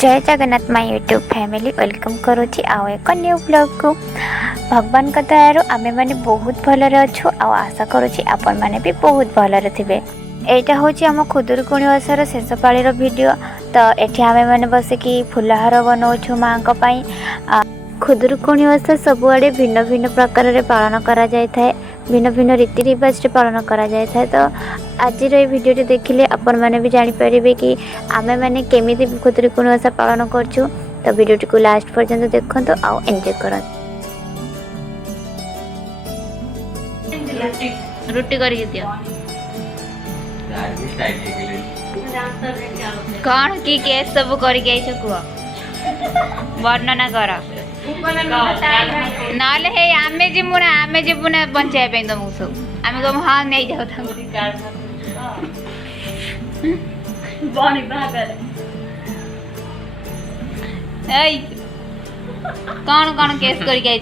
जय Jagannath my YouTube family welcome करुँची आउ एक न्यू ब्लॉग को भगवान का दयार आमे माने बहुत भलरे अच्छु आ आशा करुँची आपण माने भी बहुत भलरे थिबे। एटा होची हम खुदुरकुणी ओषार शेष पाळीर वीडियो। तो एठी आमे माने बसिकी फुलहार बनाउछु मांको पई। खुदुरकुणी ओषा सबुआडे भिन्न भिन्न प्रकार रे पालन करा जाय थाए, भिन्न भिन्न रीति रिवाज पालन करा जाय थाए। तो आज भिडियो देखिले आपण माने भी जानि परिबे कि आमे माने केमिति खुदुरकुणी ओषा पालन करछु। तो वीडियो को लास्ट पर्यंत देखंतु आ एंजॉय करंतु। रोटी करी दियो कौन की केस सब करी गई वर्णना कर नले हे आमे जीवना बंचाई पे तुमको सब आमे कम हाँ नहीं जाओ कौन कौन केस करी गई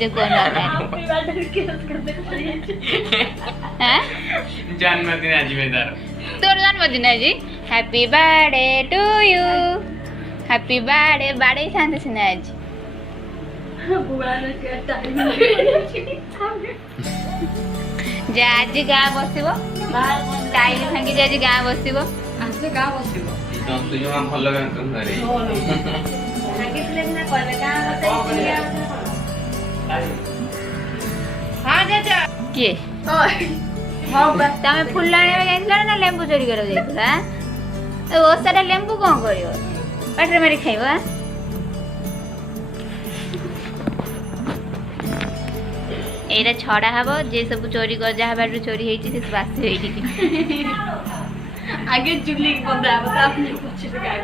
जन्मदिन आज में तोर जन्मदिन आज happy birthday to you happy birthday birthday शांत सिना आज जा आज गाँ बसिबो टाइल भांगी जा आज गाँ बसिबो आज गाँ बसिबो तो जो हम भलो गाँ तुम रे भांगीଥିଲେ ନା କହିଲେ ଗାଁ ବସିया हां जा के हां तमे फुल आने जाइला ना लेंबू चोरी कर जाइला ए ओसारे लेंबू कोन करियो पाटरे मारी खाइबा एरा छड़ा हबो जे सब चोरी कर जा बाटू चोरी हेची से बासी हेठी की आगे चुगली बंदा अब तो अपने पछे से गाय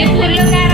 ये फुल कार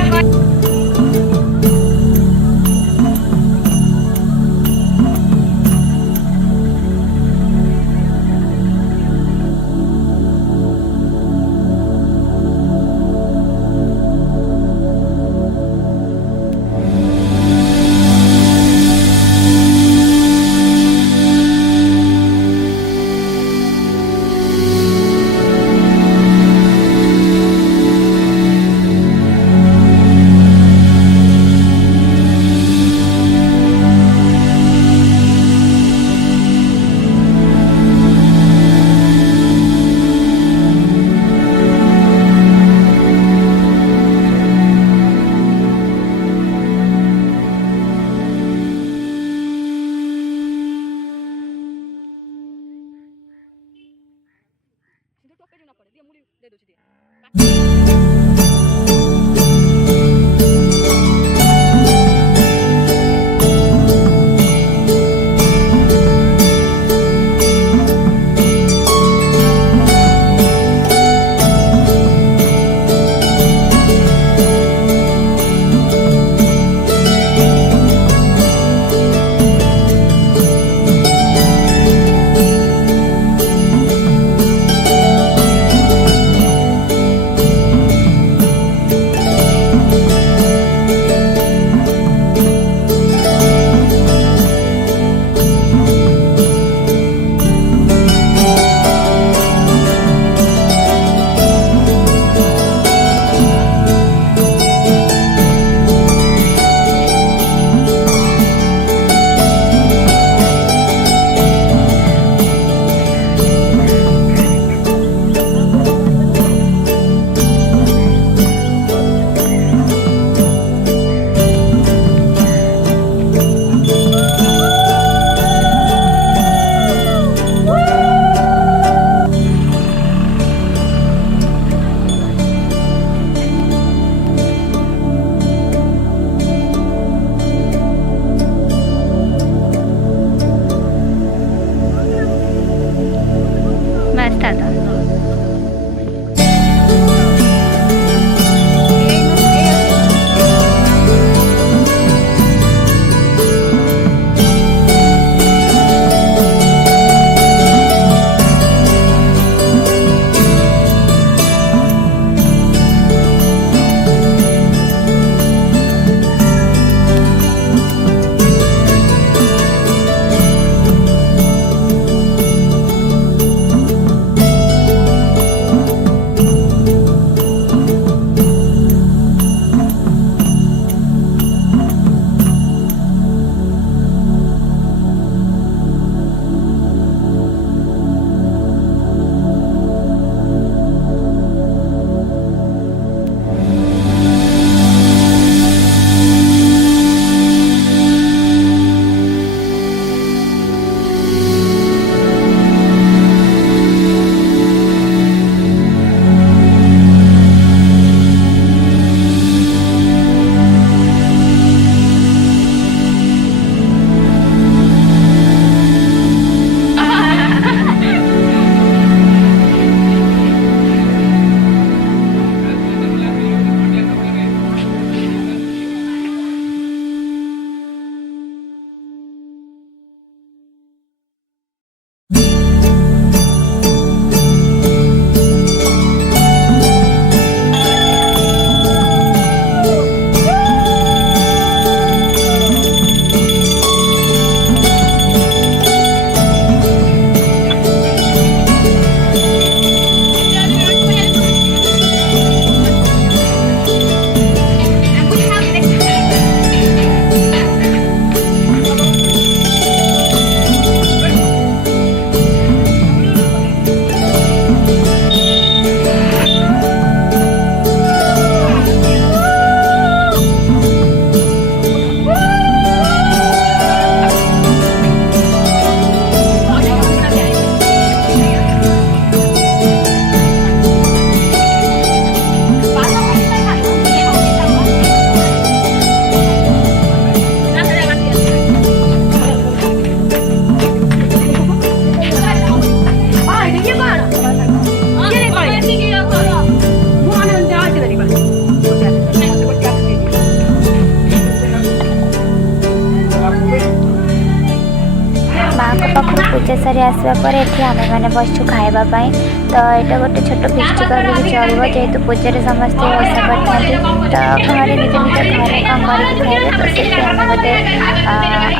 सारी आसवा पर एठी आमे माने बसछु खाइबा पई। तो एटा गोटे छोट फिस्ट कहले भी चलिबो जेहेतु पूजारे समस्त ओसा करथांती। तो घरे निज निज घरे काम करके खाइबे तो सेठी आमे गोटे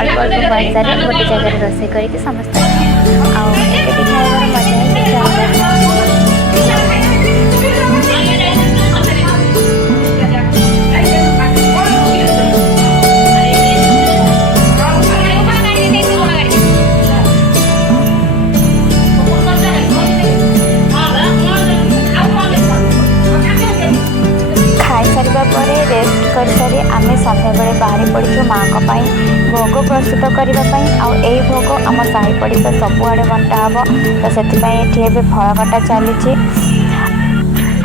अल्प अल्प पैसारे गोटे जगह रोषेई करके समस्त आ एटी खाइबार मजा ही किछ अलग। रेस्ट कर सारी आम सन्ध्या बेले बाहरी पड़ू माँ भोग प्रस्तुत करने आई भोग आम साही पड़िशा सबुआड़े बंटा हम। तो से फल कटा चली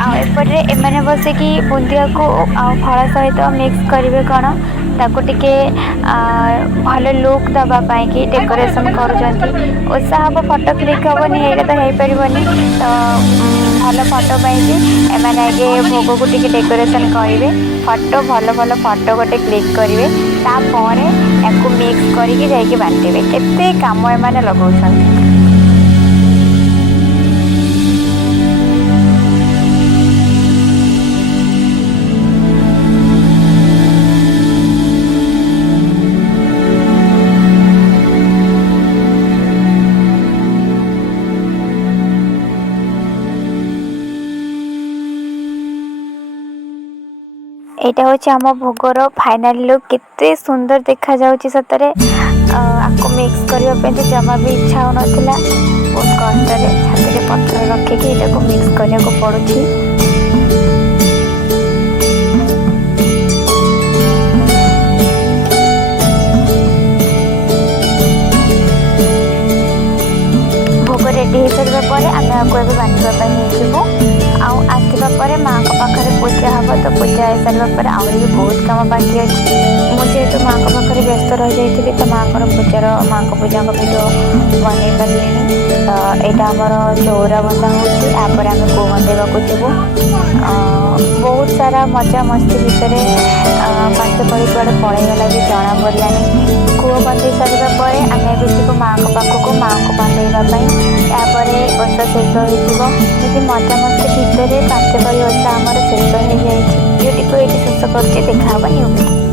आपटे एमने बसिकी बुंदिया को फल सहित मिक्स करेंगे कौन ताकू टिके भल लुक दवापाई कि डेकोरेशन करोसा हम फोटो क्लिक हेनी ये तो हो पारनि। तो भल फोटो पाई एमाने आगे भोग को टिके डेकोरेशन करेंगे फोटो भल भल फोटो गोटे क्लिक करेंगे तापर या मिक्स करके जाइए बांटे केते काम एमाने लगाउछन्ति। एटा हूँ आम भोगर फाइनाल लुक केते सुंदर देखा जाउची सतरे। आपको मिक्स करने तो जमा भी इच्छा हो नाला बहुत कष्ट छाती पत्थर रखिकी ये मिक्स करने को पड़ुछि। भोग रेडी हो सारे आम आपको बांटापी आसवा पर माँ को पाखे पूजा हम। तो पूजा हो सारा आहरी भी बहुत कम बाकी अच्छी मुझे माँ को पाखे व्यस्त रही जाइए तो माँ को पूजा भिडियो बन पारे। तो यहाँ आमर चौरा बंधा होपर आम कू बंधेवाक जीवु बहुत सारा मजा मस्ती भितर 5 पड़ी कुआड़े पलैगला भी जना पड़ानी। कूह बंधे सारापर आम भी जीव माँ को पाखक माँ को बांधेवाई यापर ओषा शेष होती मजा मस्ती भितर 5 पड़ी ओषा आमर शेष हो जाए। भिडियो टी शेष कर देखा न्यू भिडियो।